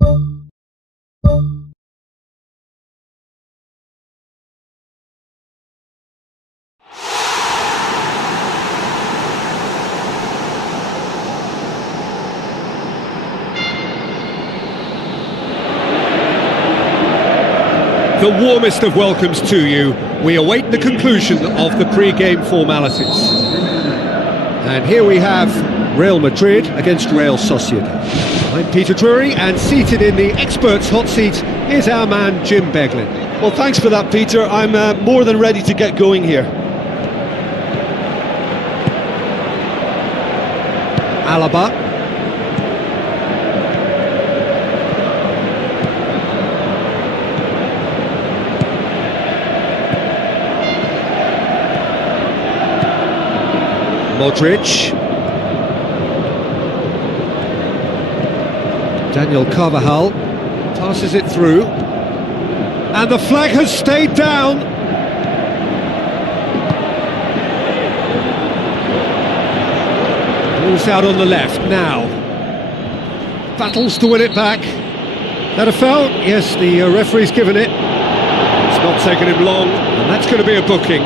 The warmest of welcomes to you. We await the conclusion of the pre-game formalities. And here we have Real Madrid against Real Sociedad. I'm Peter Drury, and seated in the experts' hot seat is our man Jim Beglin. Well, thanks for that, Peter. I'm more than ready to get going here. Alaba. Modric. Daniel Carvajal passes it through. And the flag has stayed down. Ball's out on the left now. Battles to win it back. That a foul? Yes, the referee's given it. It's not taken him long, and that's going to be a booking.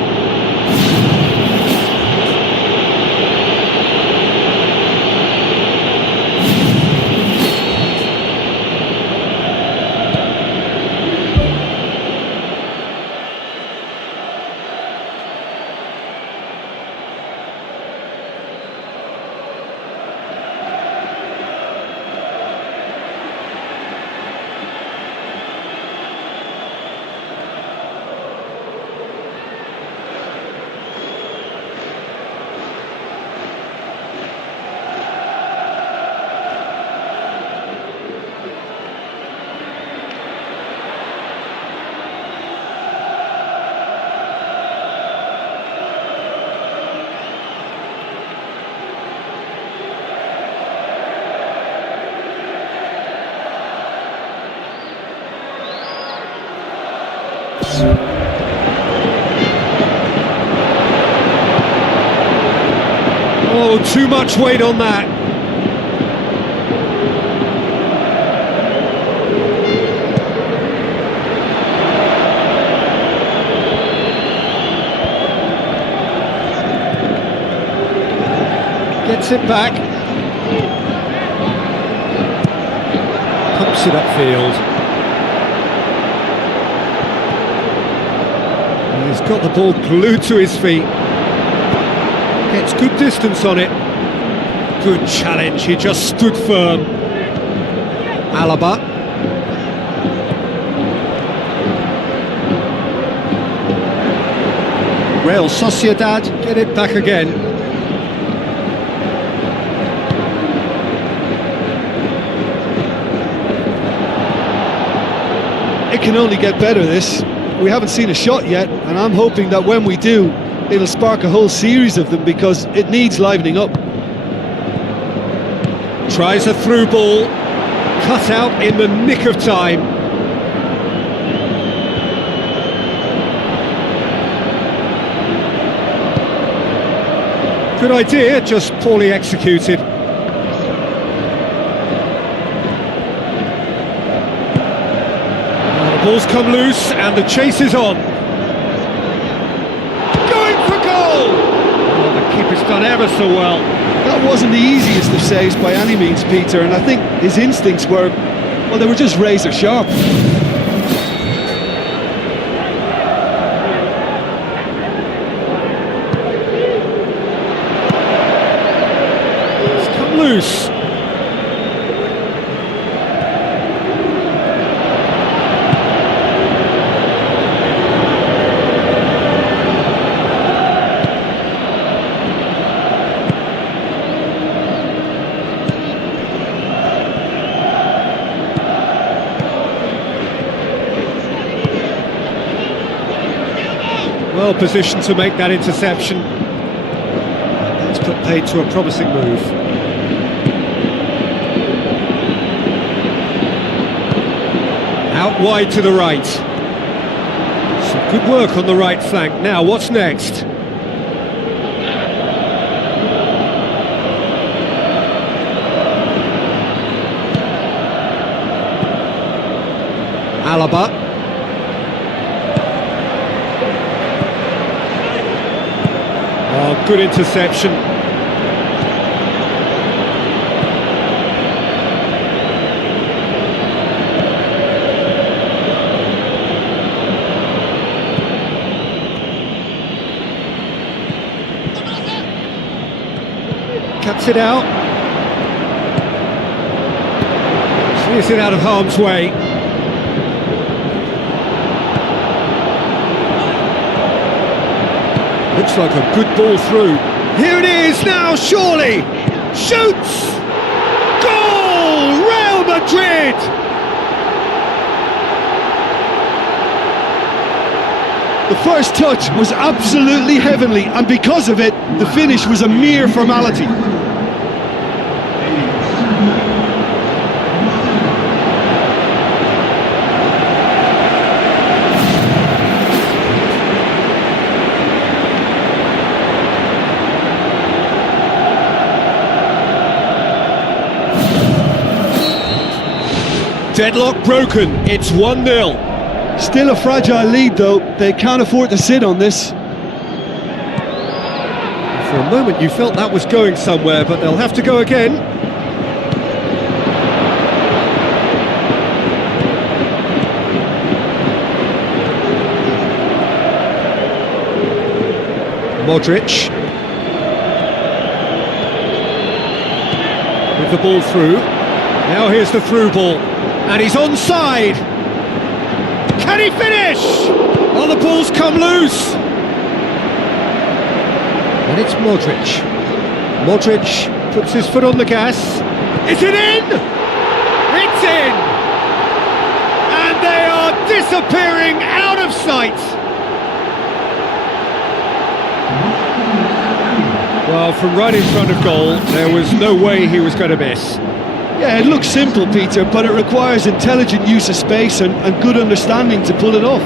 Oh, too much weight on that. Gets it back. Pumps it upfield. He's got the ball glued to his feet. Gets good distance on it. Good challenge, he just stood firm. Alaba. Real Sociedad get it back again. It can only get better, this. We haven't seen a shot yet, and I'm hoping that when we do, it'll spark a whole series of them, because it needs livening up. Tries a through ball, cut out in the nick of time. Good idea, just poorly executed. Ball's come loose and the chase is on. Going for goal! Oh, the keeper's done ever so well. That wasn't the easiest of saves by any means, Peter, and I think his instincts were, well, they were just razor sharp. It's come loose. Well positioned to make that interception. That's put paid to a promising move. Out wide to the right. Some good work on the right flank. Now, what's next? Alaba. Oh, good interception. Cuts it out. Clears it out of harm's way. Looks like a good ball through. Here it is now, surely! Shoots! Goal! Real Madrid! The first touch was absolutely heavenly, and because of it, the finish was a mere formality. Deadlock broken, it's 1-0. Still a fragile lead though, they can't afford to sit on this. For a moment you felt that was going somewhere, but they'll have to go again. Modric. With the ball through. Now here's the through ball. And he's onside. Can he finish? Oh, the ball's come loose. And it's Modric. Modric puts his foot on the gas. Is it in? It's in! And they are disappearing out of sight. Well, from right in front of goal, there was no way he was going to miss. Yeah, it looks simple, Peter, but it requires intelligent use of space and good understanding to pull it off.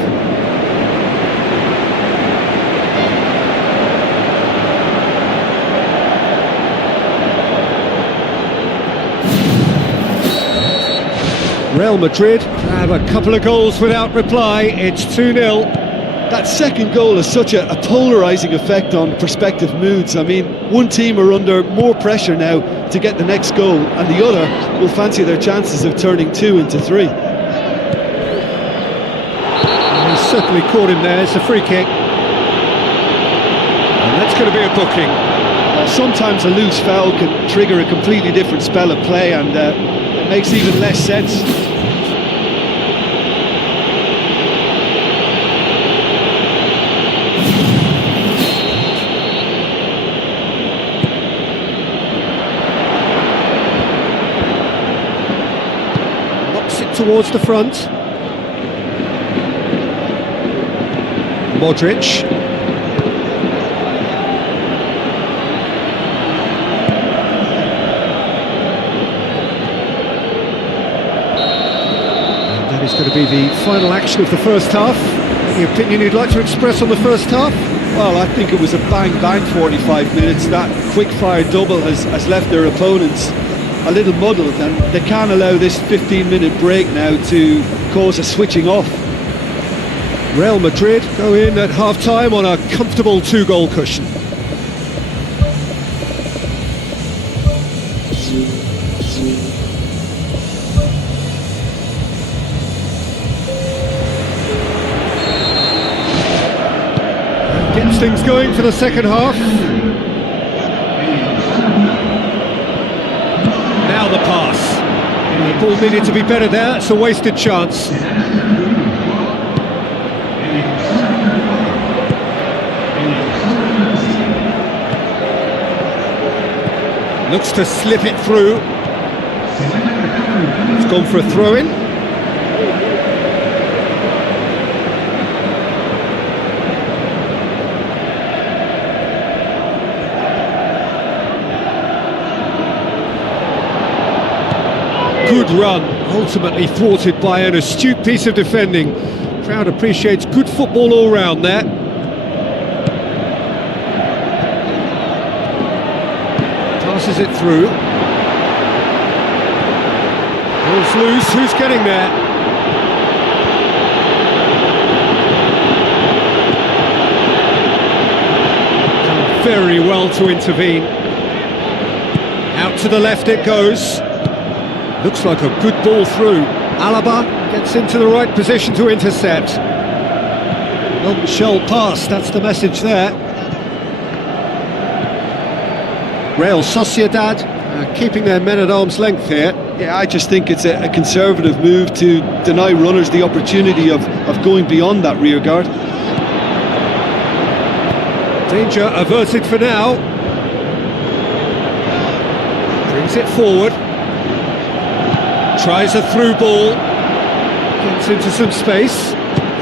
Real Madrid have a couple of goals without reply. It's 2-0. That second goal has such a polarising effect on prospective moods. I mean, one team are under more pressure now to get the next goal, and the other will fancy their chances of turning 2 into 3. And he's certainly caught him there. It's a free kick. And that's going to be a booking. Sometimes a loose foul can trigger a completely different spell of play, and it makes even less sense. Towards the front. Modric. And that is going to be the final action of the first half. Any opinion you'd like to express on the first half? Well, I think it was a bang-bang 45 minutes. That quick-fire double has left their opponents a little muddled, and they can't allow this 15-minute break now to cause a switching off. Real Madrid go in at half-time on a comfortable 2-goal cushion. That gets things going for the second half. Now the pass. The ball needed to be better there, it's a wasted chance. Looks to slip it through. It's gone for a throw-in. Good run, ultimately thwarted by an astute piece of defending. Crowd appreciates good football all round there. Passes it through. Ball's loose, who's getting there? very well to intervene. Out to the left it goes. Looks like a good ball through. Alaba gets into the right position to intercept. Non-shell pass, that's the message there. Real Sociedad keeping their men at arm's length here. Yeah, I just think it's a conservative move to deny runners the opportunity of going beyond that rear guard. Danger averted for now. Brings it forward. Tries a through ball. Gets into some space.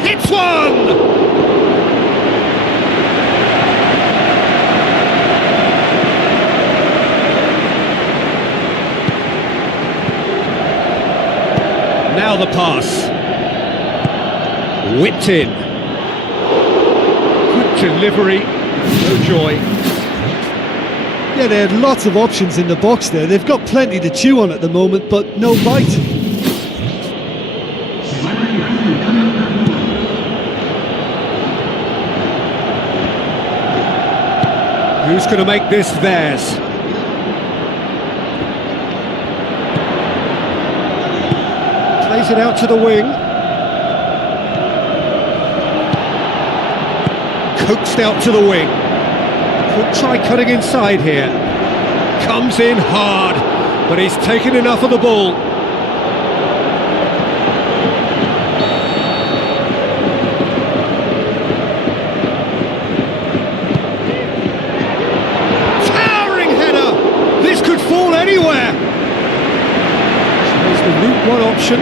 Hits one! Now the pass. Whipped in. Good delivery. No joy. Yeah, they had lots of options in the box there. They've got plenty to chew on at the moment, but no bite. Who's going to make this theirs? Plays it out to the wing. Coaxed out to the wing. Could try cutting inside here. Comes in hard, but he's taken enough of the ball. Towering header! This could fall anywhere! Tries the Route 1 option.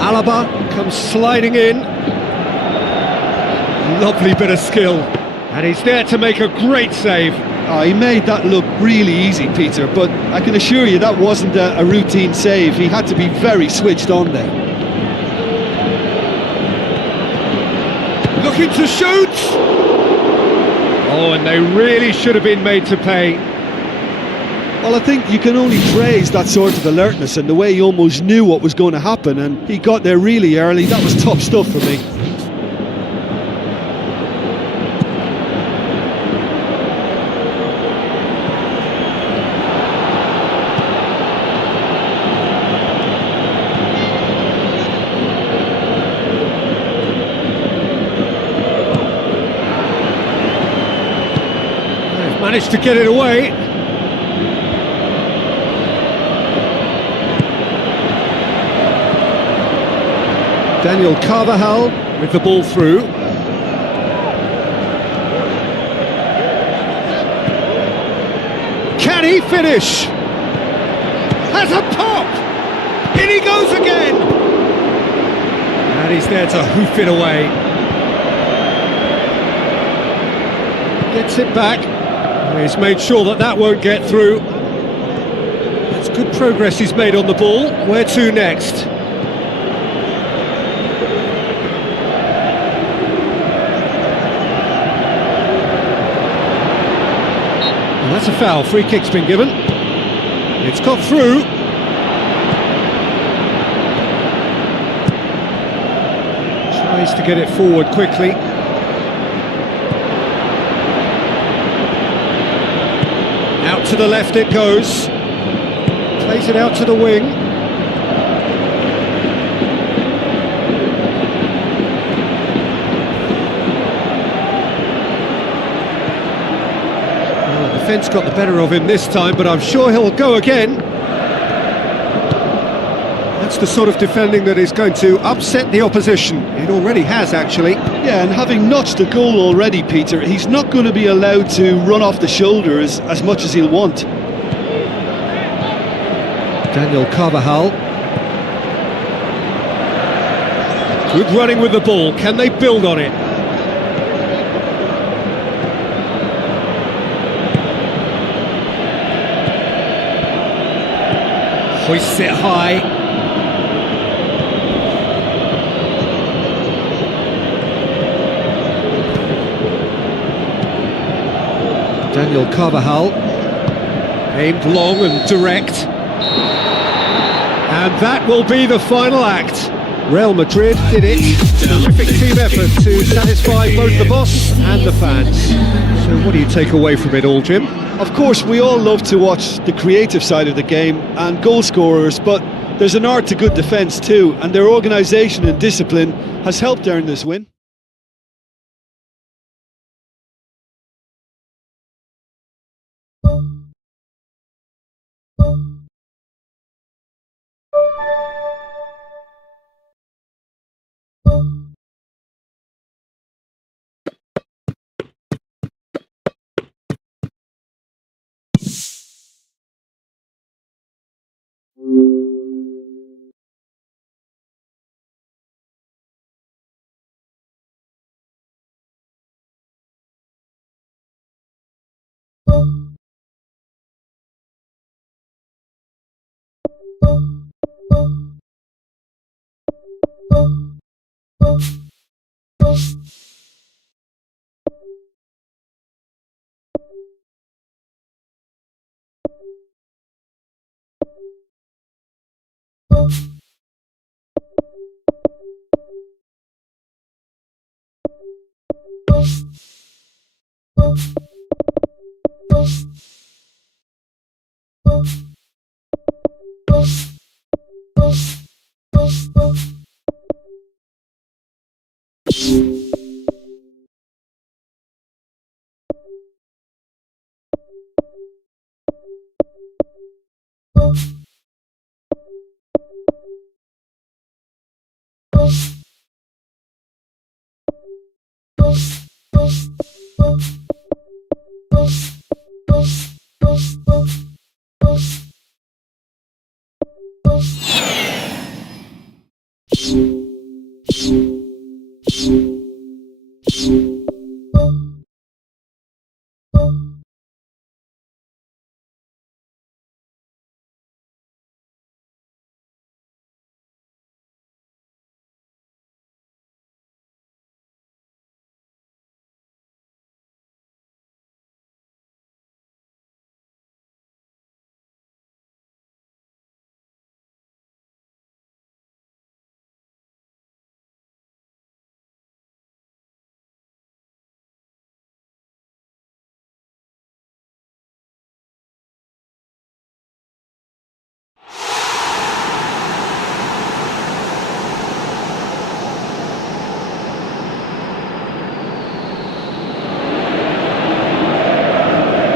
Alaba comes sliding in. Lovely bit of skill. And he's there to make a great save. Oh, he made that look really easy, Peter, but I can assure you that wasn't a routine save. He had to be very switched on there. Looking to shoot! Oh, and they really should have been made to pay. Well, I think you can only praise that sort of alertness and the way he almost knew what was going to happen, and he got there really early. That was top stuff for me. They've managed to get it away. Daniel Carvajal with the ball through. Can he finish? Has a pop! In he goes again! And he's there to hoof it away. Gets it back. He's made sure that that won't get through. That's good progress he's made on the ball. Where to next? That's a foul, free kick's been given. It's got through. Tries to get it forward quickly. Out to the left it goes. Plays it out to the wing. Defence got the better of him this time, but I'm sure he'll go again. That's the sort of defending that is going to upset the opposition. It already has, actually. Yeah, and having notched a goal already, Peter, he's not going to be allowed to run off the shoulder as much as he'll want. Daniel Carvajal. Good running with the ball. Can they build on it? Hoists it high. Daniel Carvajal, aimed long and direct. And that will be the final act. Real Madrid did it. Terrific team effort to satisfy both the boss and the fans. So what do you take away from it all, Jim? Of course, we all love to watch the creative side of the game and goal scorers, but there's an art to good defence too, and their organisation and discipline has helped earn this win.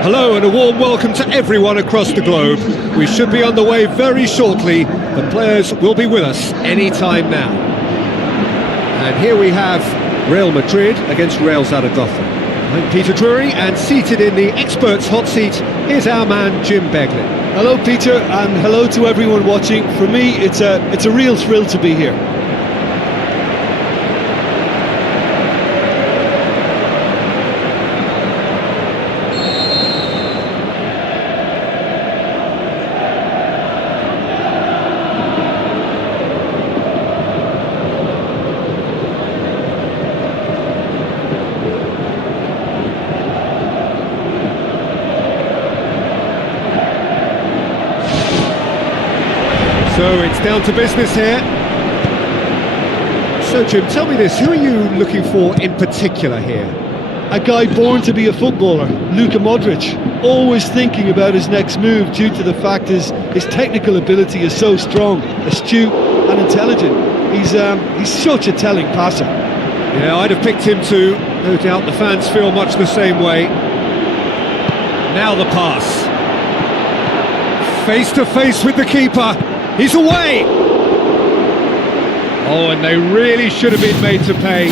Hello and a warm welcome to everyone across the globe. We should be on the way very shortly. The players will be with us any time now. And here we have Real Madrid against Real Zaragoza. I'm Peter Drury, and seated in the experts' hot seat is our man Jim Beglin. Hello Peter, and hello to everyone watching. For me, it's a real thrill to be here. So it's down to business here. So Jim, tell me this, who are you looking for in particular here? A guy born to be a footballer, Luka Modric, always thinking about his next move due to the fact his technical ability is so strong, astute and intelligent. He's such a telling passer. Yeah, I'd have picked him too. No doubt the fans feel much the same way. Now the pass. Face to face with the keeper. He's away! Oh, and they really should have been made to pay.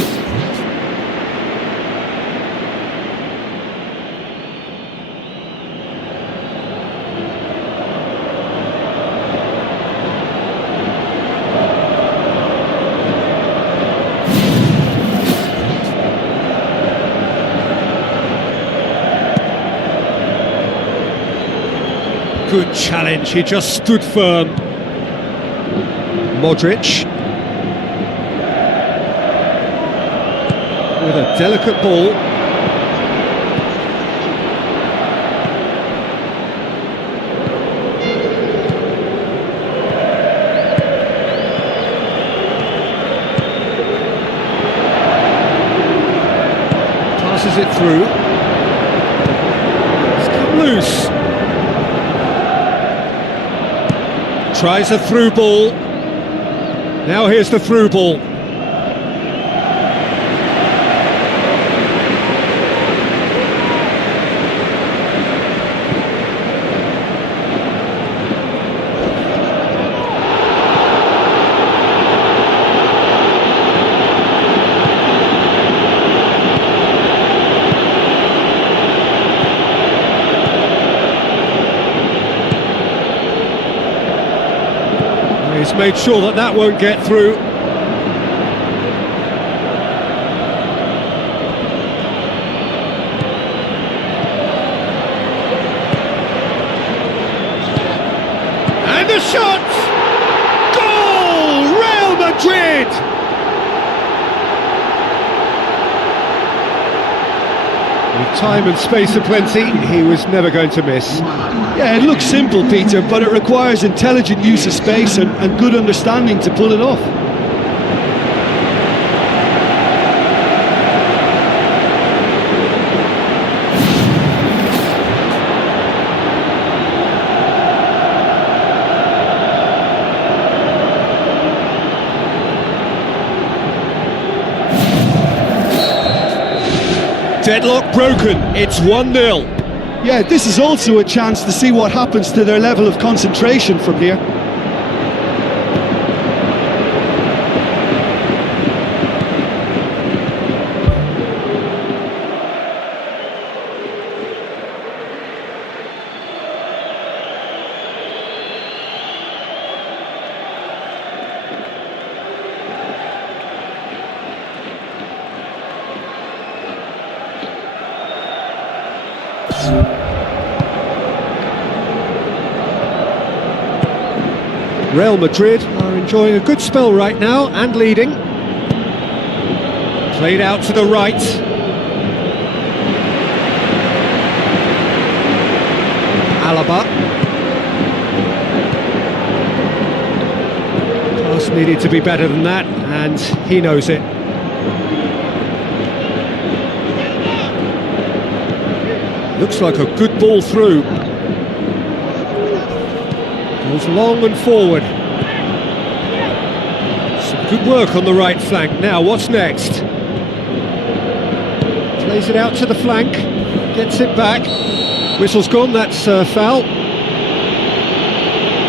Good challenge, he just stood firm. Modric with a delicate ball. through. It's come loose. Tries a through ball. Now here's the through ball. He's made sure that that won't get through. And the shot! Goal! Real Madrid! With time and space aplenty, he was never going to miss. Yeah, it looks simple, Peter, but it requires intelligent use of space and good understanding to pull it off. Deadlock broken, it's 1-0. Yeah, this is also a chance to see what happens to their level of concentration from here. Real Madrid are enjoying a good spell right now and leading. Played out to the right. Alaba. Pass needed to be better than that, and he knows it. Looks like a good ball through. Goes long and forward. Some good work on the right flank. Now, what's next? Plays it out to the flank. Gets it back. Whistle's gone, that's foul.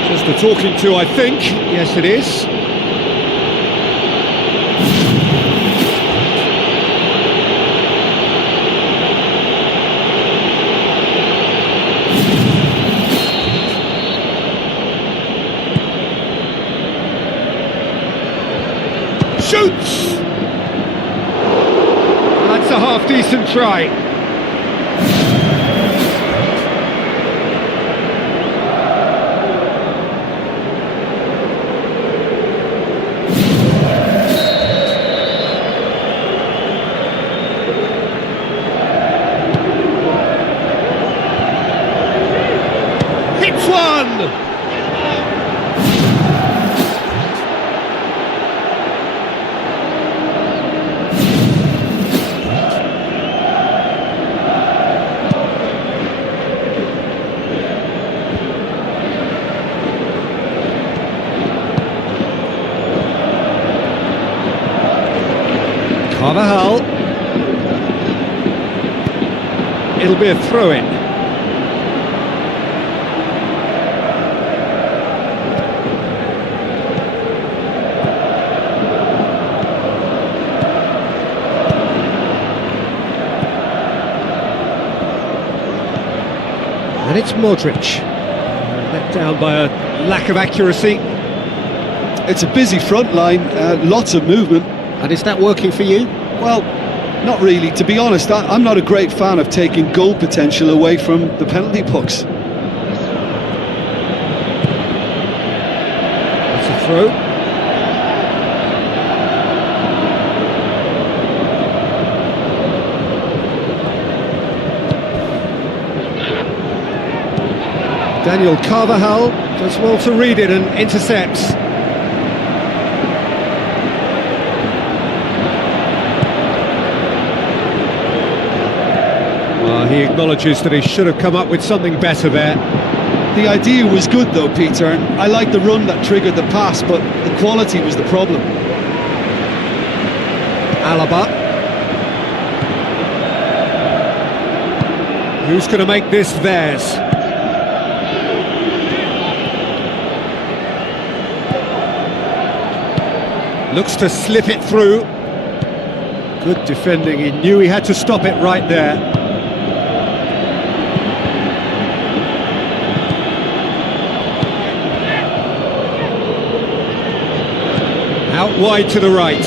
Just the talking to, I think. Yes, it is. Shoots! That's a half-decent try. Hits one! Carvajal. It'll be a throw-in. And it's Modric. Let down by a lack of accuracy. It's a busy front line, lots of movement. And is that working for you? Well, not really. To be honest, I'm not a great fan of taking goal potential away from the penalty box. That's a throw. Daniel Carvajal does well to read it and intercepts. Well, he acknowledges that he should have come up with something better there. The idea was good though, Peter, and I like the run that triggered the pass, but the quality was the problem. Alaba. Who's going to make this theirs? Looks to slip it through. Good defending, he knew he had to stop it right there. Out wide to the right.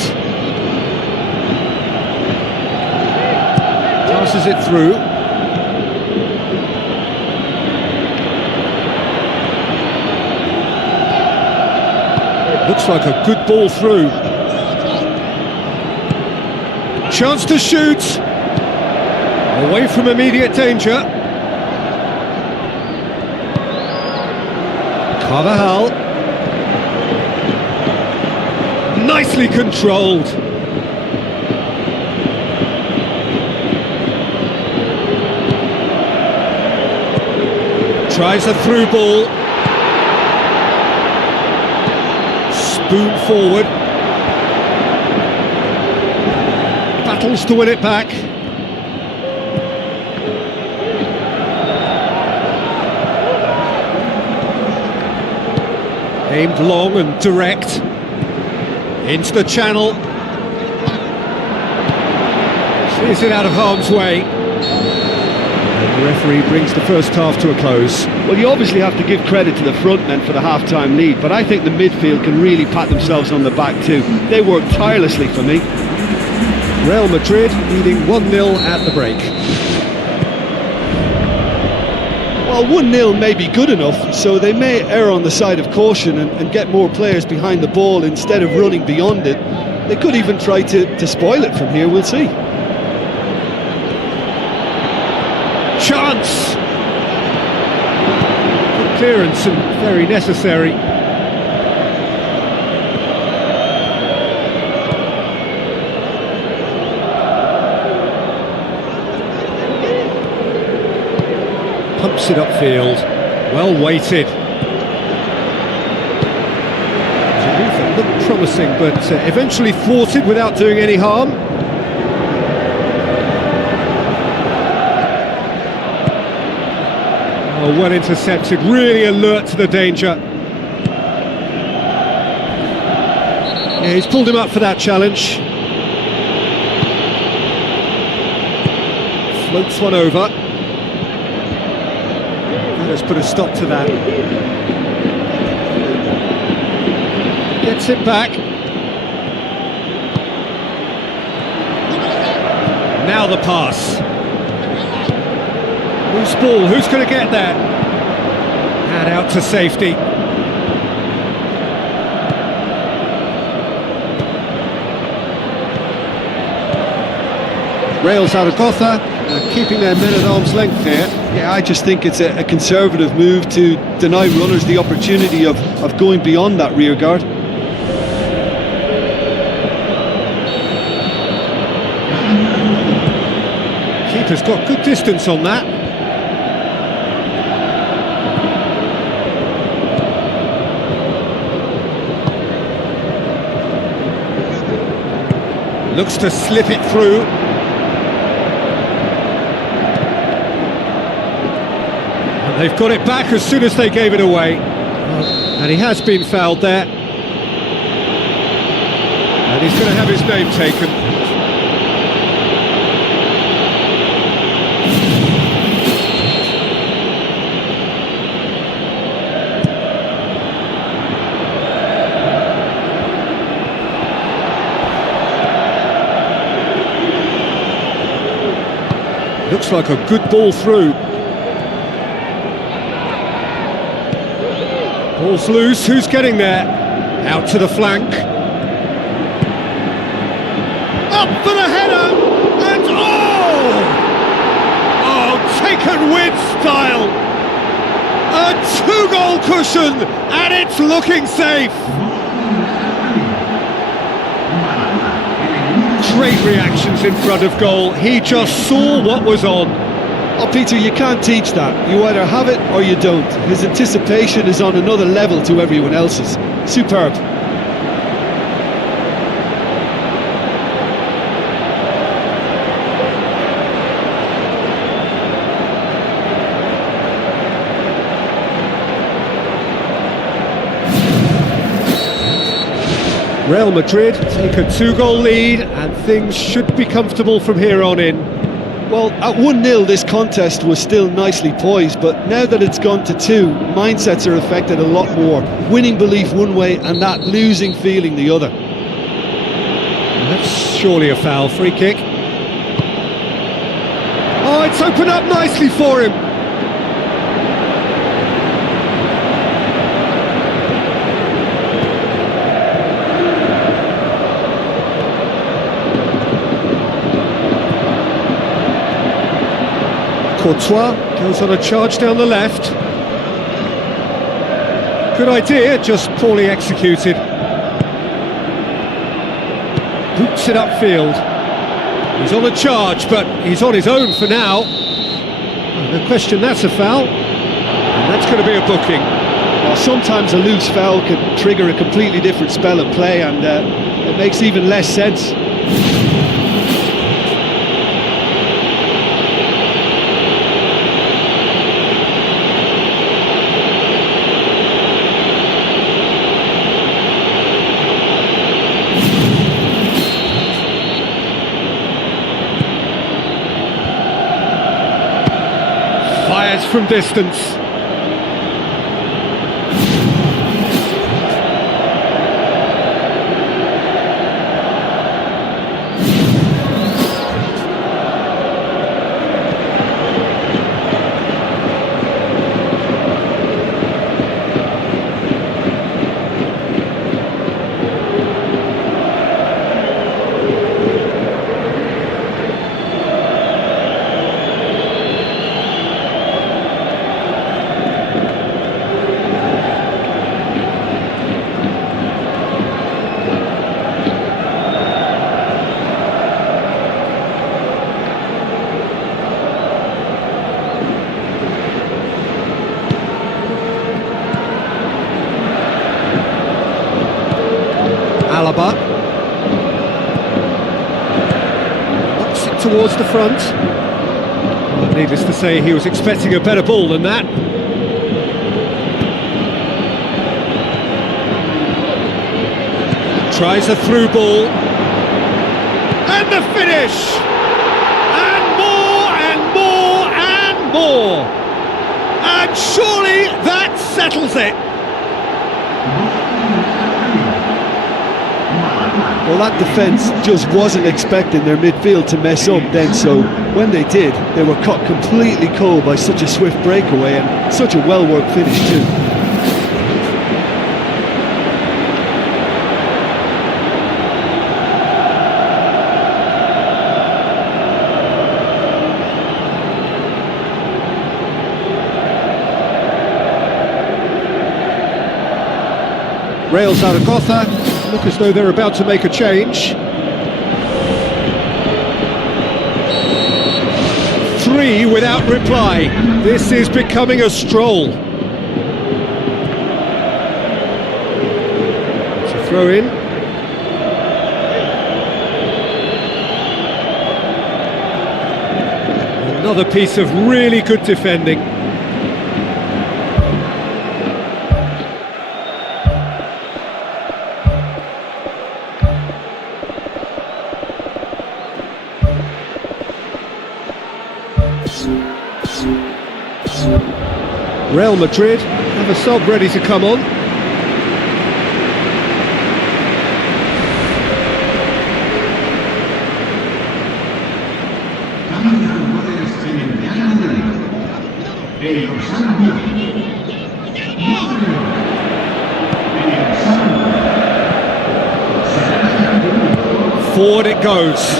Passes it through. Looks like a good ball through. Chance to shoot. Away from immediate danger. Carvajal. Nicely controlled. Tries a through ball. Spoon forward. Battles to win it back. Aimed long and direct. Into the channel. Clears it out of harm's way. And the referee brings the first half to a close. Well, you obviously have to give credit to the front men for the half-time lead, but I think the midfield can really pat themselves on the back too. They worked tirelessly for me. Real Madrid leading 1-0 at the break. Well, 1-0 may be good enough, so they may err on the side of caution and get more players behind the ball instead of running beyond it. They could even try to spoil it from here, we'll see. Chance! Good clearance and very necessary. Pumps it upfield, well weighted. It looked promising, but eventually thwarted without doing any harm. Oh, well intercepted, really alert to the danger. Yeah, he's pulled him up for that challenge. Floats one over. Let's put a stop to that. Gets it back. Now the pass. Loose ball, who's going to get that? And out to safety. Real Zaragoza keeping their men at arm's length here. Yeah, I just think it's a conservative move to deny runners the opportunity of going beyond that rear guard. Keeper's got good distance on that. Looks to slip it through. And they've got it back as soon as they gave it away. And he has been fouled there. And he's going to have his name taken. Looks like a good ball through. Ball's loose, who's getting there? Out to the flank. Up for the header! And oh! Oh, taken with style! A two-goal cushion, and it's looking safe! Great reactions in front of goal. He just saw what was on. Oh, Peter, you can't teach that. You either have it or you don't. His anticipation is on another level to everyone else's. Superb. Real Madrid take a 2-goal lead and things should be comfortable from here on in. Well, at 1-0 this contest was still nicely poised, but now that it's gone to 2, mindsets are affected a lot more. Winning belief one way and that losing feeling the other. That's surely a foul. Free kick. Oh, it's opened up nicely for him. Courtois goes on a charge down the left. Good idea, just poorly executed. Boots it upfield. He's on a charge, but he's on his own for now. No question that's a foul. And that's going to be a booking. Well, sometimes a loose foul can trigger a completely different spell of play, and it makes even less sense. Fires from distance. Alaba knocks it towards the front. Well, needless to say, he was expecting a better ball than that. Tries a through ball. And the finish! And more, and more, and more! And surely that settles it! Well, that defence just wasn't expecting their midfield to mess up then, so when they did, they were caught completely cold by such a swift breakaway and such a well-worked finish too. Real Zaragoza look as though they're about to make a change. 3 without reply. This is becoming a stroll. It's a throw in. Another piece of really good defending. Real Madrid have a sub ready to come on. Forward it goes.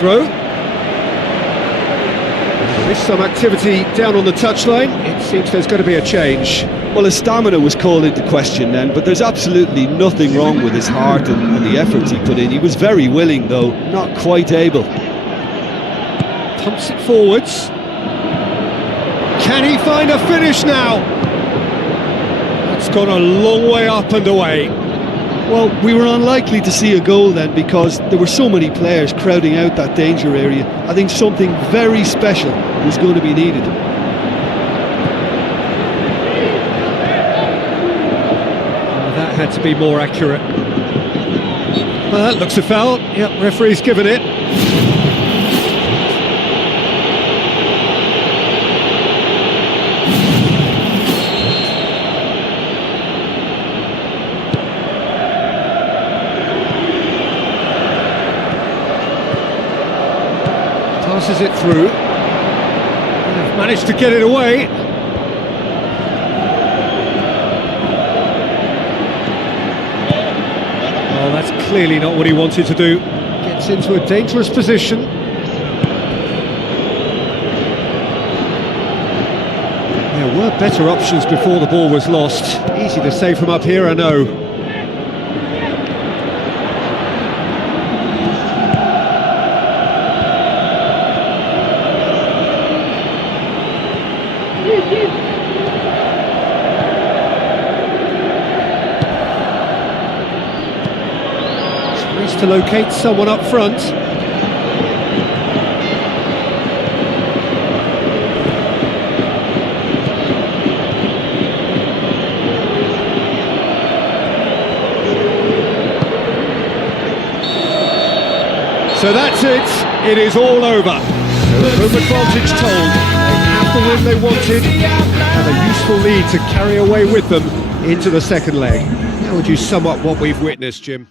Throw. This some activity down on the touchline. It seems there's going to be a change. Well, his stamina was called into question then, but there's absolutely nothing wrong with his heart and the efforts he put in. He was very willing, though, not quite able. Pumps it forwards. Can he find a finish now? That's gone a long way up and away. Well, we were unlikely to see a goal then because there were so many players crowding out that danger area. I think something very special was going to be needed. That had to be more accurate. Well, that looks a foul. Yep, referee's given it. Passes it through. They've managed to get it away. Oh, that's clearly not what he wanted to do. Gets into a dangerous position. There were better options before the ball was lost. Easy to say from up here, I know. Tries to locate someone up front. So that's it. It is all over. Home advantage told. They have the win they wanted and a useful lead to carry away with them into the second leg. How would you sum up what we've witnessed, Jim?